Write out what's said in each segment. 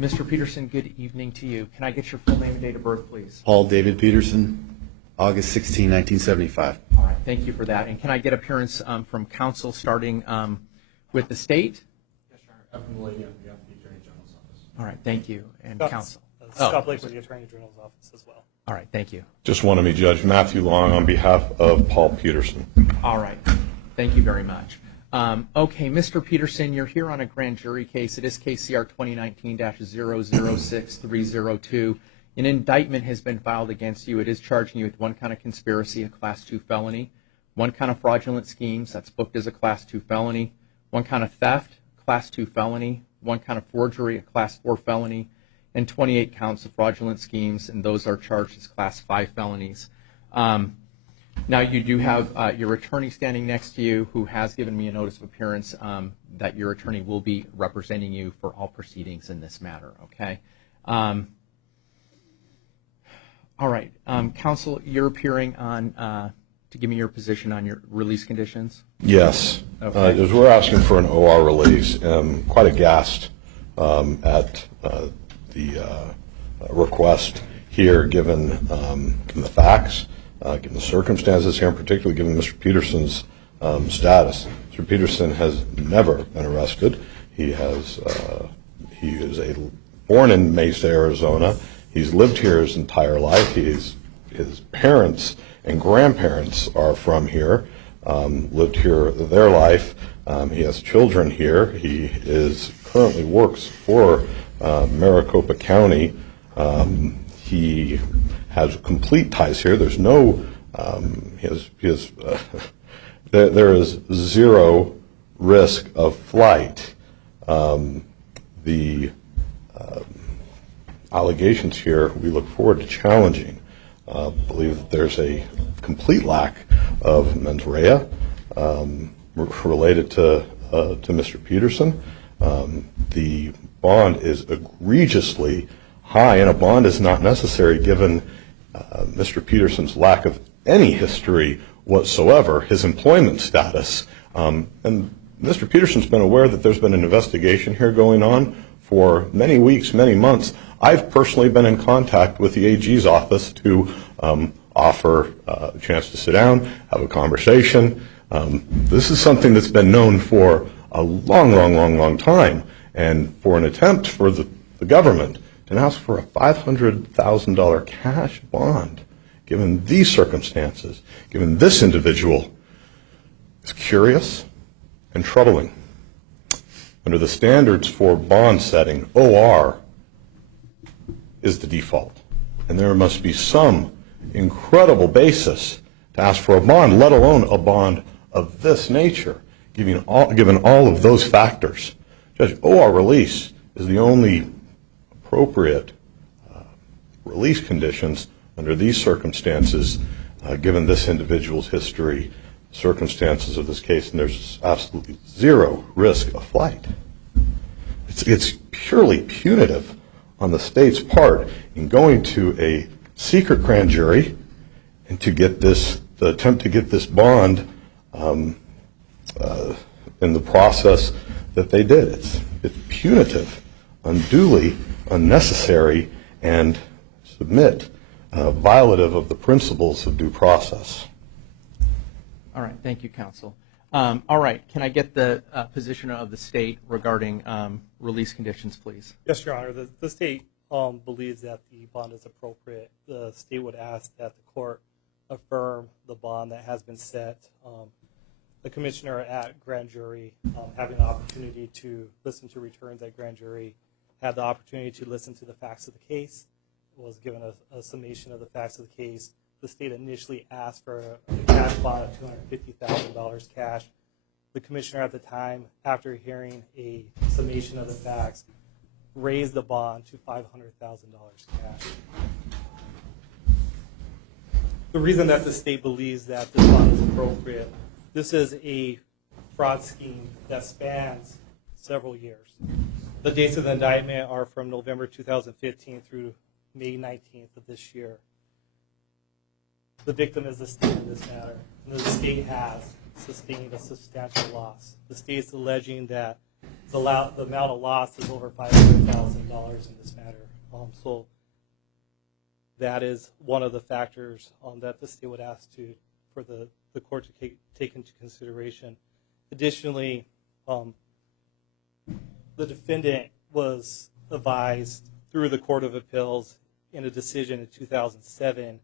Mr. Petersen, good evening to you. Can I get your full name and date of birth, please? Paul David Petersen, August 16, 1975. All right, thank you for that. And can I get appearance from counsel starting with the state? Yes, Your Honor. Evan Mulaney on behalf of the Attorney General's office. All right, thank you. And counsel? Scott Blake with the Attorney General's office as well. All right, thank you. Just wanted me, Judge Matthew Long, on behalf of Paul Petersen. All right, thank you very much. Okay, Mr. Petersen, you're here on a grand jury case. It is case CR 2019-006302. An indictment has been filed against you. It is charging you with one count of conspiracy, a Class 2 felony, one count of fraudulent schemes, that's booked as a Class 2 felony, one count of theft, Class 2 felony, one count of forgery, a Class 4 felony, and 28 counts of fraudulent schemes, and those are charged as Class 5 felonies. Now, you do have your attorney standing next to you who has given me a notice of appearance that your attorney will be representing you for all proceedings in this matter, okay? All right, counsel, you're appearing on to give me your position on your release conditions? Yes. Okay. As we're asking for an OR release, quite aghast at the request here, given the facts, given the circumstances here, and particularly given Mr. Petersen's status. Mr. Petersen has never been arrested. He is born in Mesa, Arizona. He's lived here his entire life. His parents and grandparents are from here, lived here their life. He has children here. He currently works for Maricopa County. He has complete ties here. There's no, there is zero risk of flight. The allegations here we look forward to challenging. Believe that there's a complete lack of mens rea related to Mr. Petersen. The bond is egregiously high, and a bond is not necessary given Mr. Petersen's lack of any history whatsoever, his employment status. And Mr. Petersen's been aware that there's been an investigation here going on for many weeks, many months. I've personally been in contact with the AG's office to offer a chance to sit down, have a conversation. This is something that's been known for a long time, and for an attempt for the government to ask for a $500,000 cash bond, given these circumstances, given this individual, is curious and troubling. Under the standards for bond setting, OR is the default, and there must be some incredible basis to ask for a bond, let alone a bond of this nature, given all of those factors. Judge, OR release is the only appropriate release conditions under these circumstances, given this individual's history, circumstances of this case, and there's absolutely zero risk of flight. It's purely punitive on the state's part in going to a secret grand jury and to get the attempt to get this bond in the process that they did. It's punitive, unduly unnecessary, and violative of the principles of due process. All right, thank you, counsel. All right, can I get the position of the state regarding release conditions, please? Yes, Your Honor. The state believes that the bond is appropriate. The state would ask that the court affirm the bond that has been set. The commissioner at grand jury, having the opportunity to listen to returns at grand jury, had the opportunity to listen to the facts of the case, was given a summation of the facts of the case. The state initially asked for a cash bond of $250,000 cash. The commissioner at the time, after hearing a summation of the facts, raised the bond to $500,000 cash. The reason that the state believes that this bond is appropriate, this is a fraud scheme that spans several years. The dates of the indictment are from November 2015 through May 19th of this year. The victim is the state in this matter, and the state has sustained a substantial loss. The state is alleging that The amount of loss is over $500,000 in this matter. So that is one of the factors that the state would ask for the court to take into consideration. Additionally, the defendant was advised through the Court of Appeals in a decision in 2007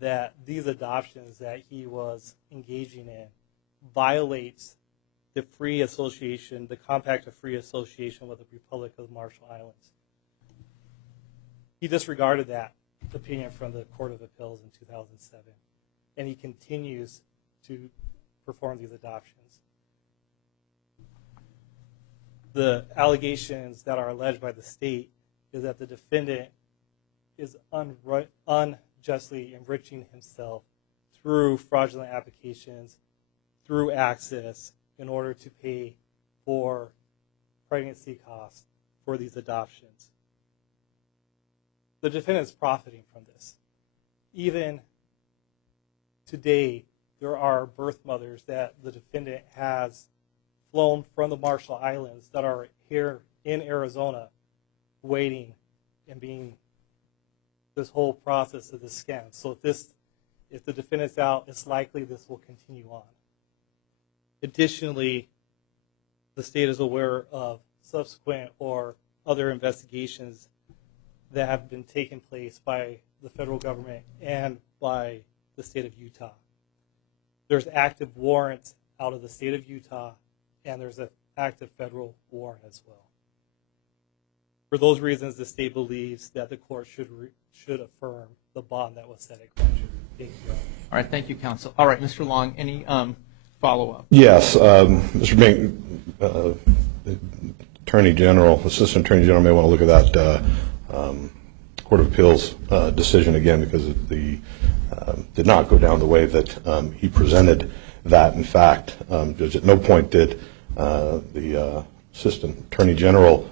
that these adoptions that he was engaging in violates the free association, the Compact of Free Association with the Republic of the Marshall Islands. He disregarded that opinion from the Court of Appeals in 2007, and he continues to perform these adoptions. The allegations that are alleged by the state is that the defendant is unjustly enriching himself through fraudulent applications, through access, in order to pay for pregnancy costs for these adoptions. The defendant is profiting from this. Even today, there are birth mothers that the defendant has flown from the Marshall Islands that are here in Arizona waiting and being this whole process of this scam. So if the defendant's out, it's likely this will continue on. Additionally, the state is aware of subsequent or other investigations that have been taking place by the federal government and by the state of Utah. There's active warrants out of the state of Utah, and there's an active federal warrant as well. For those reasons, the state believes that the court should affirm the bond that was set at grand jury. Thank you. All right, thank you, counsel. All right, Mr. Long, any follow-up? Yes, Mr. Bing, Attorney General, Assistant Attorney General may want to look at that Court of Appeals decision again, because it did not go down the way that he presented that. In fact, Judge, at no point did the Assistant Attorney General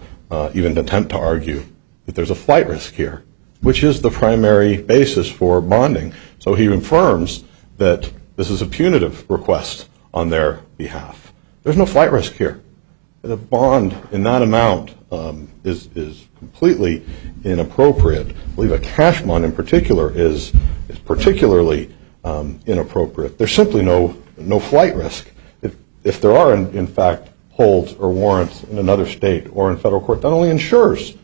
even attempt to argue that there's a flight risk here, which is the primary basis for bonding. So he affirms that this is a punitive request on their behalf. There's no flight risk here. The bond in that amount is completely inappropriate. I believe a cash bond in particular is particularly inappropriate. There's simply no flight risk. If there are, in fact, holds or warrants in another state or in federal court, that only ensures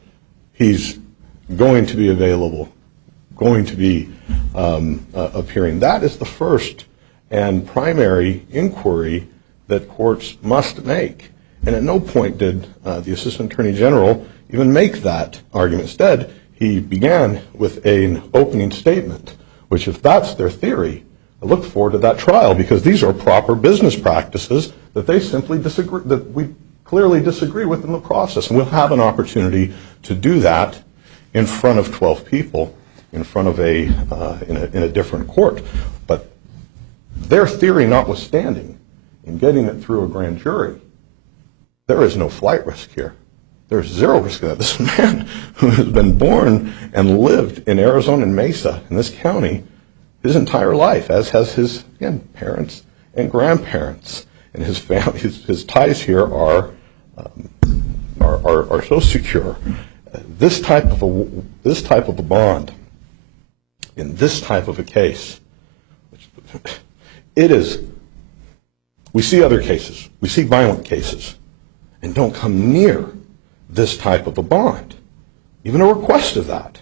he's going to be available, going to be appearing. That is the first and primary inquiry that courts must make. And at no point did the Assistant Attorney General even make that argument. Instead, he began with an opening statement, which, if that's their theory, I look forward to that trial, because these are proper business practices that they simply disagree, that we clearly disagree with in the process. And we'll have an opportunity to do that in front of 12 people, in front of in a different court. But their theory notwithstanding, in getting it through a grand jury, there is no flight risk here. There's zero risk of that. This man who has been born and lived in Arizona and Mesa, in this county, his entire life, as has his, again, parents and grandparents, and his family, his ties here are so secure. This type of a bond in this type of a case, it is. We see other cases. We see violent cases, and don't come near this type of a bond, even a request of that.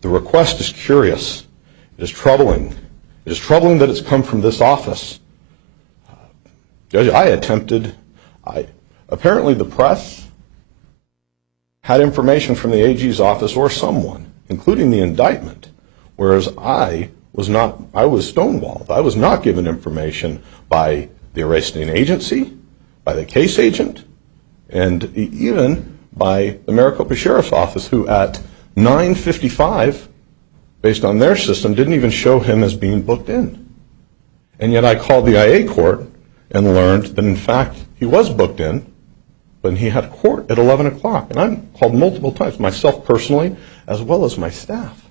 The request is curious. It is troubling. It is troubling that it's come from this office. Judge, apparently the press had information from the AG's office or someone, including the indictment, whereas I was stonewalled. I was not given information by the arresting agency, by the case agent, and even by the Maricopa Sheriff's Office, who at 9:55, based on their system, didn't even show him as being booked in. And yet I called the IA court and learned that, in fact, he was booked in, but he had court at 11 o'clock. And I called multiple times, myself personally, as well as my staff.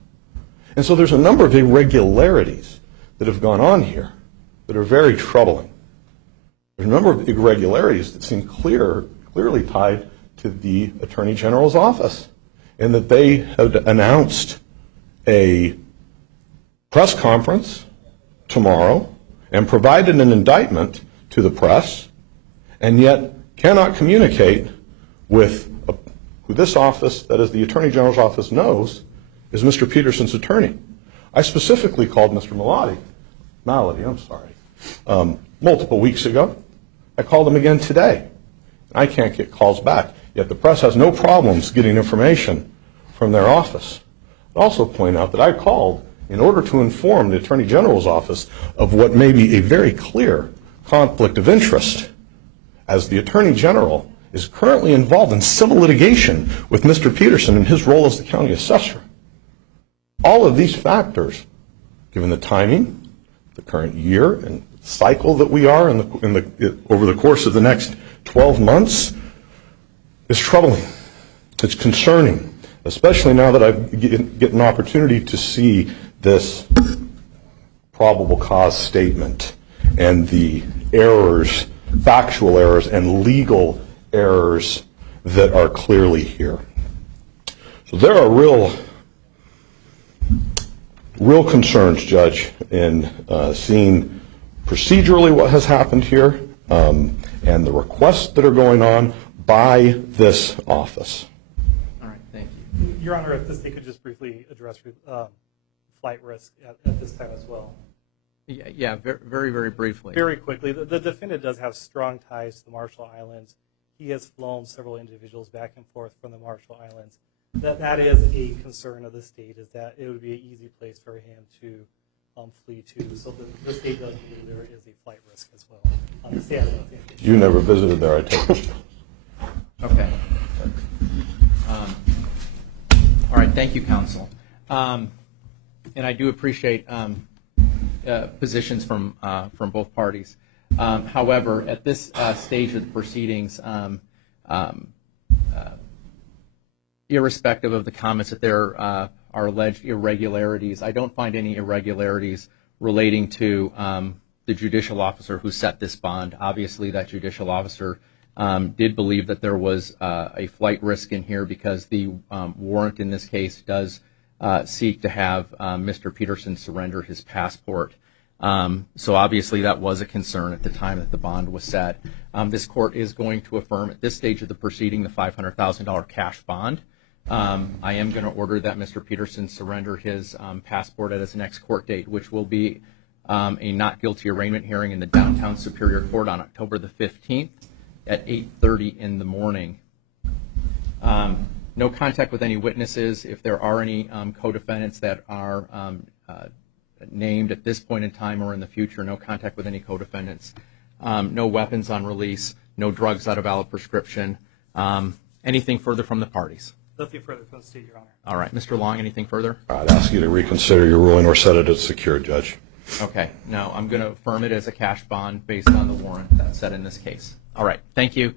And so there's a number of irregularities that have gone on here that are very troubling. There's a number of irregularities that seem clearly tied to the Attorney General's office, in that they had announced a press conference tomorrow and provided an indictment to the press, and yet cannot communicate with who this office, that is the Attorney General's office, knows is Mr. Petersen's attorney. I specifically called Mr. Malady, multiple weeks ago. I called him again today. I can't get calls back, yet the press has no problems getting information from their office. I'd also point out that I called in order to inform the Attorney General's office of what may be a very clear conflict of interest, as the Attorney General is currently involved in civil litigation with Mr. Petersen in his role as the county assessor. All of these factors, given the timing, the current year and cycle that we are over the course of the next 12 months, is troubling. It's concerning, especially now that I get an opportunity to see this probable cause statement and the errors, factual errors and legal errors that are clearly here. So there are real concerns, Judge, in seeing procedurally what has happened here and the requests that are going on by this office. All right, thank you. Your Honor, if the state could just briefly address flight risk at this time as well. Yeah, very, very briefly. Very quickly, the defendant does have strong ties to the Marshall Islands. He has flown several individuals back and forth from the Marshall Islands. That is a concern of the state, is that it would be an easy place for him to flee to. So the state does believe there is a flight risk as well. The state has nothing. You never visited there, I take it. Okay. All right, thank you, counsel. And I do appreciate positions from both parties. However, at this stage of the proceedings, irrespective of the comments that there are alleged irregularities, I don't find any irregularities relating to the judicial officer who set this bond. Obviously, that judicial officer did believe that there was a flight risk in here, because the warrant in this case does seek to have Mr. Petersen surrender his passport. So obviously that was a concern at the time that the bond was set. This court is going to affirm at this stage of the proceeding the $500,000 cash bond. I am going to order that Mr. Petersen surrender his passport at his next court date, which will be a not guilty arraignment hearing in the Downtown Superior Court on October the 15th at 8:30 in the morning. No contact with any witnesses. If there are any co-defendants that are named at this point in time or in the future, no contact with any co-defendants. No weapons on release, no drugs out of valid prescription. Anything further from the parties? Nothing further from the state, Your Honor. All right. Mr. Long, anything further? I'd ask you to reconsider your ruling or set it as secure, Judge. Okay. No, I'm going to affirm it as a cash bond based on the warrant that's set in this case. All right. Thank you.